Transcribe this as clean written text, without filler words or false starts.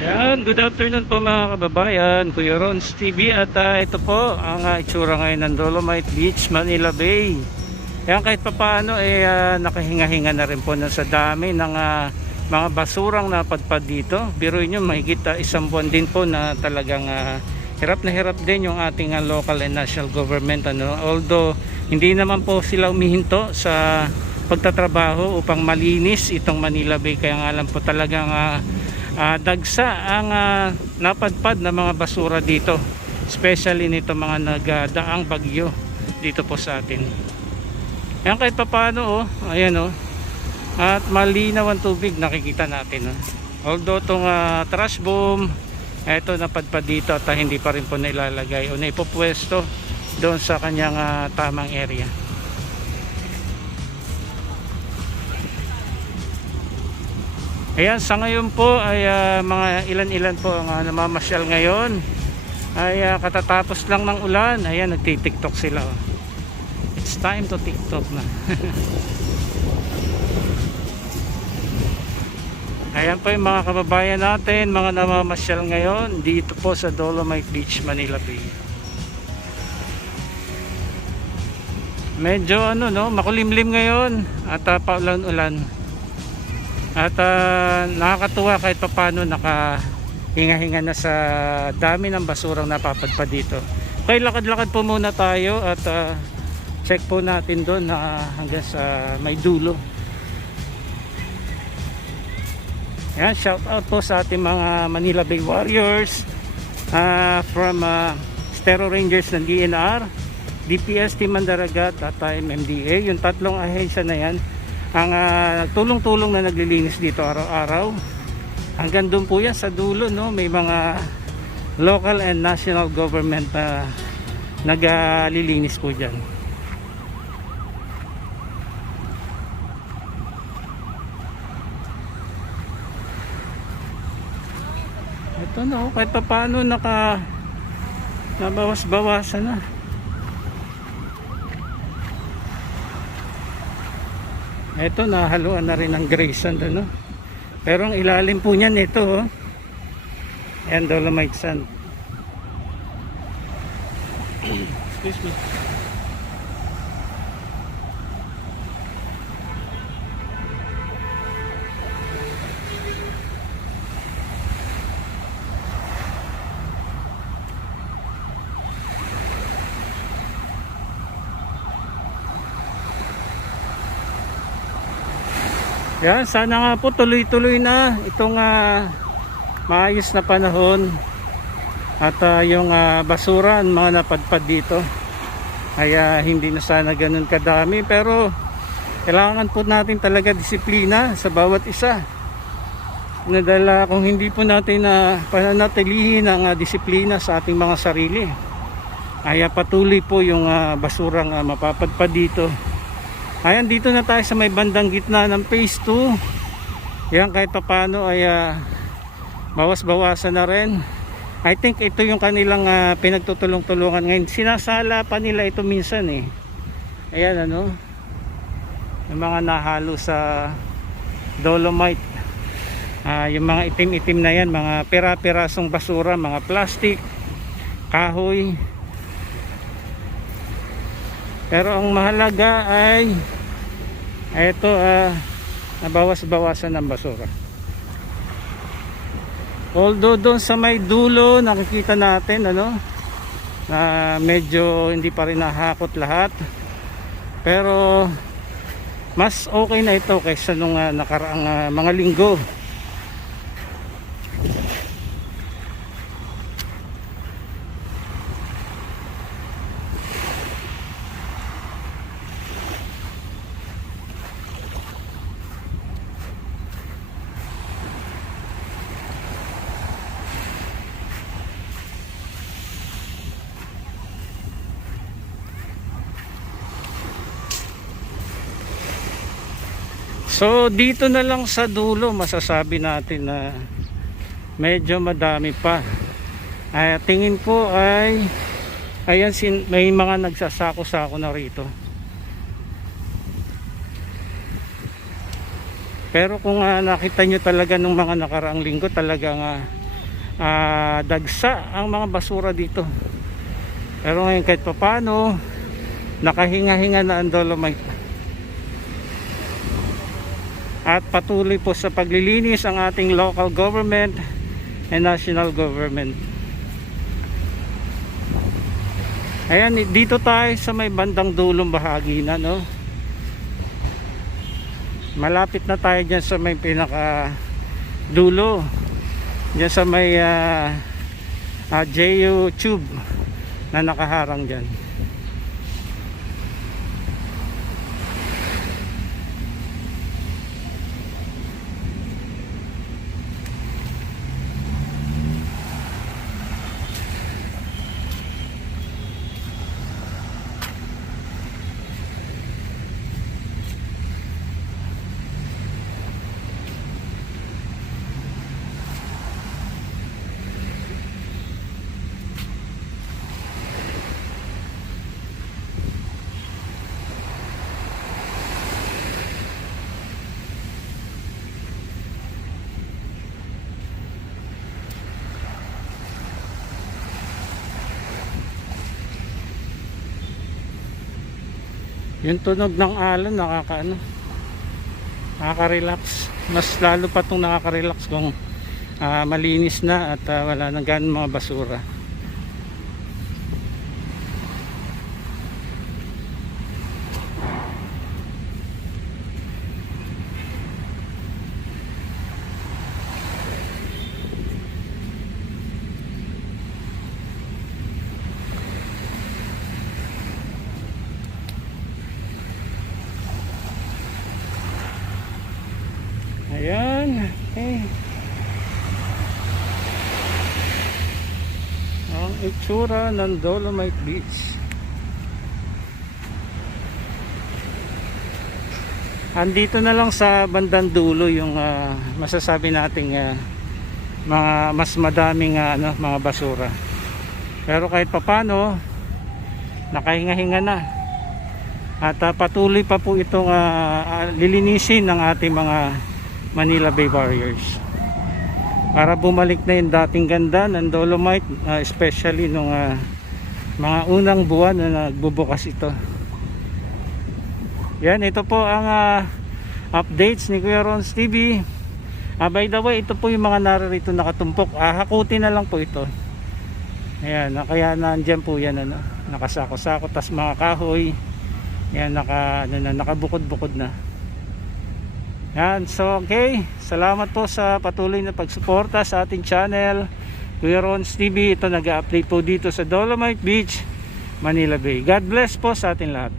Yan, good afternoon po mga kababayan, Kuya Ron's TV at ito po ang itsura ngayon ng Dolomite Beach, Manila Bay. Yan, kahit papaano nakahinga-hinga na rin po na sa dami ng mga basurang napadpad dito. Biruin nyo, mahigit isang buwan din po na talagang hirap na hirap din yung ating local and national government. Although hindi naman po sila umihinto sa pagtatrabaho upang malinis itong Manila Bay, kaya nga lang po talagang dagsa ang napadpad na mga basura dito, especially nito mga nagdaang bagyo dito po sa atin. Ayan, kahit pa paano ayan at malinaw ang tubig, nakikita natin although itong trash boom ito napadpad dito at hindi pa rin po nailalagay o naipopwesto doon sa kanyang tamang area. Ayan, sa ngayon po ay mga ilan-ilan po ang namamasyal ngayon. Ay katatapos lang ng ulan. Ayan, nagti-TikTok sila. It's time to TikTok na. Ayan po yung mga kababayan natin, mga namamasyal ngayon dito po sa Dolomite Beach, Manila Bay. Medyo makulimlim ngayon at paulan-ulan. At nakakatuwa kahit papano nakahinga-hinga na sa dami ng basurang napapadpad dito. Okay, lakad-lakad po muna tayo at check po natin doon hanggang sa may dulo. Yan, shout out po sa ating mga Manila Bay Warriors from Stero Rangers ng DNR, DPS Team Mandaragat at MMDA. Yung tatlong ahensya na yan ang tulong-tulong na naglilinis dito araw-araw. Hanggang doon po yan sa dulo, may mga local and national government na naglilinis po dyan. Ito kahit pa paano nabawas-bawasan na. Ito, nahaluan na rin ng gray sand pero ang ilalim po niyan ito and dolomite sand. Excuse me. Yan, sana nga po tuloy-tuloy na itong maayos na panahon at yung basura mga napadpad dito ay hindi na sana ganun kadami, pero kailangan po natin talaga disiplina sa bawat isa. Nadala kung hindi po natin pananatilihin ang disiplina sa ating mga sarili, ay patuloy po yung basurang mapapadpad dito. Ayan, dito na tayo sa may bandang gitna ng phase 2. Yan, kahit pa paano ay bawas-bawasan na rin. I think ito yung kanilang pinagtutulong-tulungan ngayon. Sinasala pa nila ito minsan Ayan, yung mga nahalo sa dolomite, yung mga itim-itim na yan, mga pera-perasong basura, mga plastic, kahoy. Pero ang mahalaga ay ito, nabawas-bawasan ng basura. Although doon sa may dulo nakikita natin na medyo hindi pa rin nahakot lahat, pero mas okay na ito kaysa nung nakaraang mga linggo. So dito na lang sa dulo masasabi natin na medyo madami pa. Tingin ko ay ayan, may mga nagsasako-sako na rito. Pero kung nakita nyo talaga nung mga nakaraang linggo, talagang dagsa ang mga basura dito. Pero ngayon kahit papaano nakahinga-hinga na ang Dolomite. At patuloy po sa paglilinis ang ating local government and national government. Ayan, dito tayo sa may bandang dulong bahagi na, no? Malapit na tayo dyan sa may pinaka dulo, dyan sa may JU tube na nakaharang dyan. Yung tunog ng alon nakaka-relax. Mas lalo pa itong nakaka-relax kung malinis na at wala nang ganun mga basura. Ayan, okay. Ang itsura ng Dolomite Beach. Andito na lang sa bandang dulo yung masasabi nating mga mas madaming mga basura. Pero kahit papano nakahinga-hinga na. At patuloy pa po itong lilinisin ng ating mga Manila Bay Warriors para bumalik na yung dating ganda ng Dolomite, especially nung mga unang buwan na nagbubukas ito. Yan, ito po ang updates ni Kuya Ron's TV. By the way, ito po yung mga naririto nakatumpok. Hakutin na lang po ito. Ayan, kaya nandyan po yan, nakasako-sako, tas mga kahoy. Yan, nakabukod-bukod na. Yan, so okay, salamat po sa patuloy na pagsuporta sa ating channel Kuya Ron's TV. Ito nag-update po dito sa Dolomite Beach, Manila Bay. God bless po sa ating lahat.